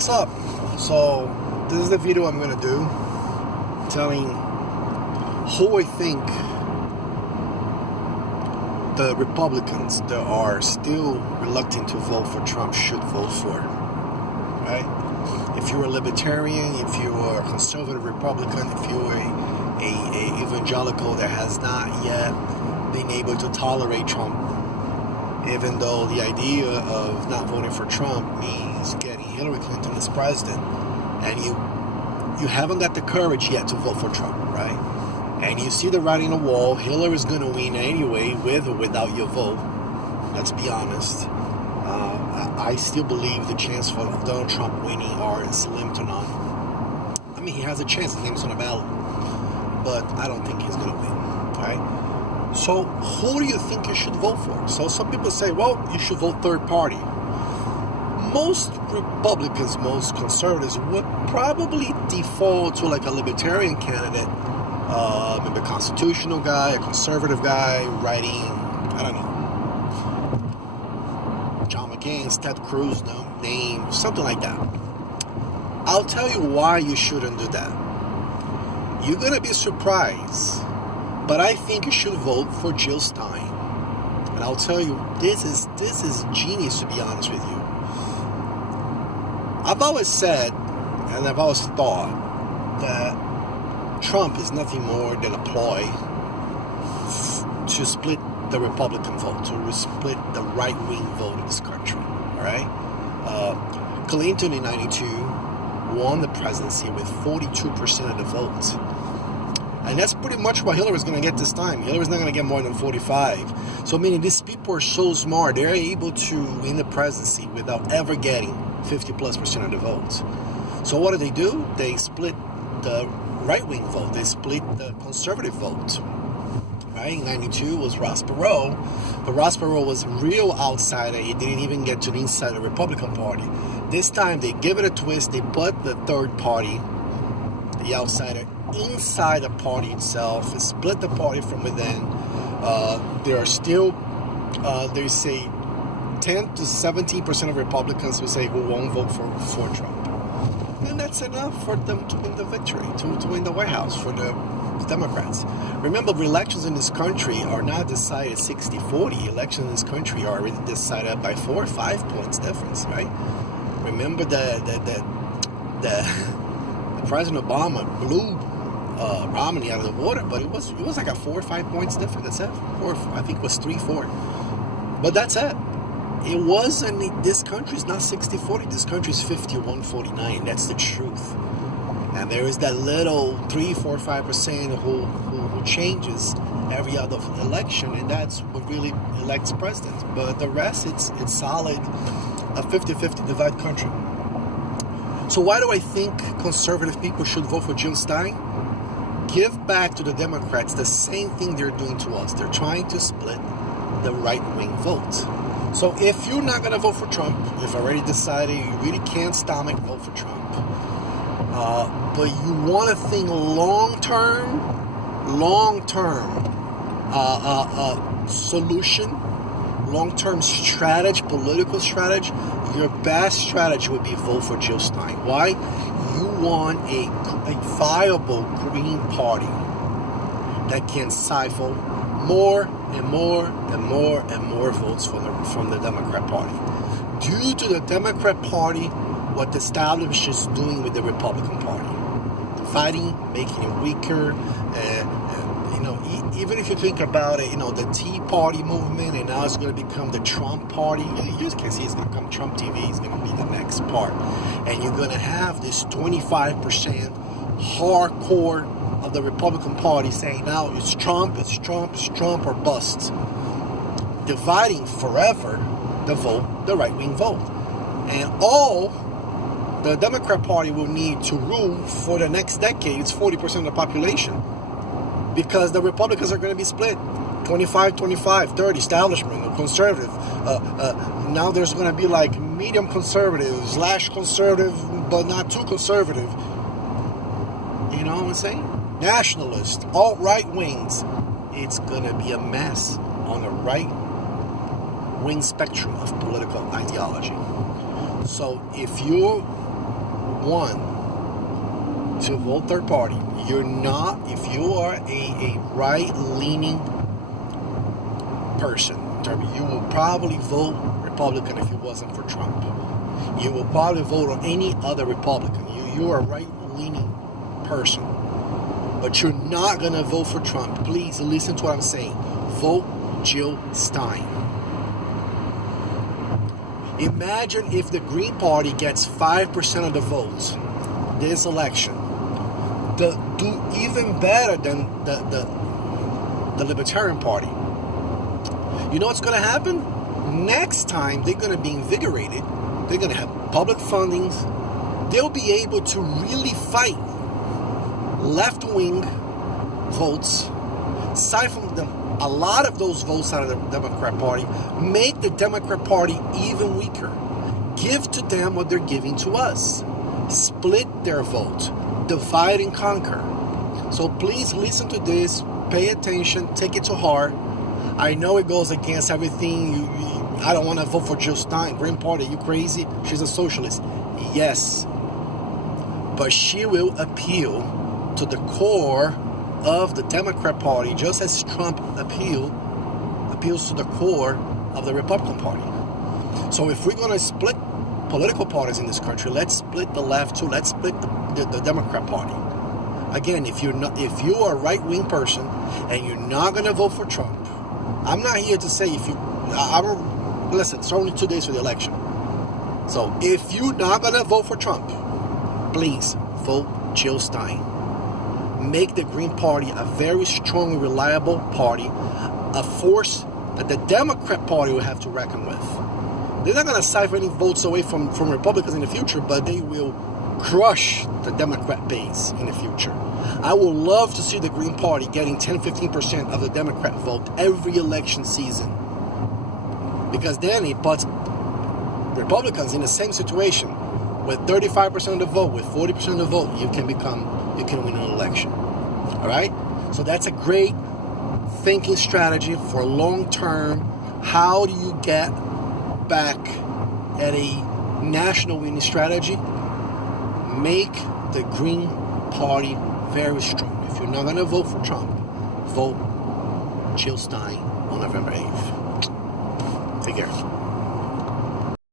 What's up? So this is the video I'm gonna do telling who I think the Republicans that are still reluctant to vote for Trump should vote for, right? If you're a libertarian, if you're a conservative Republican, if you're a evangelical that has not yet been able to tolerate Trump, even though the idea of not voting for Trump means getting Hillary Clinton as president, and you haven't got the courage yet to vote for Trump, right? And you see the writing on the wall, Hillary's going to win anyway, with or without your vote. Let's be honest. I still believe the chance for Donald Trump winning are slim to none. I mean, he has a chance, his name's on the ballot, but I don't think he's going to win, right? So who do you think you should vote for? So some people say, well, you should vote third party. Most Republicans, most conservatives would probably default to like a libertarian candidate, maybe a constitutional guy, a conservative guy, writing, I don't know, John McCain's Ted Cruz name, something like that. I'll tell you why you shouldn't do that. You're going to be surprised, but I think you should vote for Jill Stein. And I'll tell you, this is genius, to be honest with you. I've always said, and I've always thought, that Trump is nothing more than a ploy to split the Republican vote, to split the right-wing vote in this country, all right? Clinton in 92 won the presidency with 42% of the vote. And that's pretty much what Hillary's going to get this time. Hillary's not going to get more than 45. So, meaning these people are so smart, they're able to win the presidency without ever getting 50+% of the votes. So what do? They split the right-wing vote. They split the conservative vote. Right? In 92 was Ross Perot, but Ross Perot was a real outsider. He didn't even get to the inside of the Republican Party. This time they give it a twist. They put the third party, the outsider, inside the party itself. It split the party from within. There are still, they say, 10 to 17% of Republicans who won't vote for Trump. And that's enough for them to win the victory, to win the White House for the Democrats. Remember, elections in this country are not decided 60-40. Elections in this country are already decided by 4 or 5 points difference, right? Remember that President Obama blew Romney out of the water, but it was like a 4 or 5 points difference. That's it. I think it was 3-4. But that's it. It wasn't, this country's not 60-40, this country's 51-49, that's the truth. And there is that little 3-5% who changes every other election, and that's what really elects presidents. But the rest, it's solid, a 50-50 divide country. So why do I think conservative people should vote for Jill Stein? Give back to the Democrats the same thing they're doing to us. They're trying to split the right-wing vote. So if you're not going to vote for Trump, if already decided you really can't stomach vote for Trump, but you want to think long-term solution, long-term strategy, political strategy, your best strategy would be vote for Jill Stein. Why? You want a viable Green Party that can siphon more and more votes from the Democrat Party. Due to the Democrat Party, what the establishment is doing with the Republican Party, dividing, making it weaker. Even if you think about it, the Tea Party movement, and now it's going to become the Trump Party. You just can see it's going to come Trump TV. It's going to be the next part, and you're going to have this 25% hardcore of the Republican Party saying now it's Trump or bust, dividing forever the vote, the right-wing vote. And all the Democrat Party will need to rule for the next decade, it's 40% of the population, because the Republicans are going to be split 25, 30, establishment or conservative. Now there's going to be like medium conservative / conservative, but not too conservative. You know what I'm saying? Nationalists, alt-right wings. It's going to be a mess on the right-wing spectrum of political ideology. So if you're one to vote third party, you're not, if you are a right-leaning person, you will probably vote Republican if it wasn't for Trump. You will probably vote on any other Republican. You are a right-leaning person, but you're not going to vote for Trump. Please listen to what I'm saying. Vote Jill Stein. Imagine if the Green Party gets 5% of the votes this election. Do even better than the Libertarian Party. You know what's going to happen? Next time, they're going to be invigorated. They're going to have public fundings. They'll be able to really fight left-wing votes, siphon them a lot of those votes out of the Democrat Party, make the Democrat Party even weaker. Give to them what they're giving to us. Split their vote. Divide and conquer. So please listen to this. Pay attention. Take it to heart. I know it goes against everything. I don't want to vote for Jill Stein. Green Party, you crazy? She's a socialist. Yes. But she will appeal to the core of the Democrat Party, just as Trump appeals to the core of the Republican Party. So if we're going to split political parties in this country, let's split the left too. Let's split the Democrat Party. Again, if you are a right-wing person and you're not going to vote for Trump, I'm not here to say listen, it's only 2 days for the election. So if you're not going to vote for Trump, please vote Jill Stein. Make the Green Party a very strong and reliable party, a force that the Democrat Party will have to reckon with. They're not going to siphon any votes away from Republicans in the future, but they will crush the Democrat base in the future. I would love to see the Green Party getting 10-15% of the Democrat vote every election season, because then it puts Republicans in the same situation. With 35% of the vote, with 40% of the vote, you can win an election. All right? So that's a great thinking strategy for long term. How do you get back at a national winning strategy? Make the Green Party very strong. If you're not going to vote for Trump, vote Jill Stein on November 8th. Take care.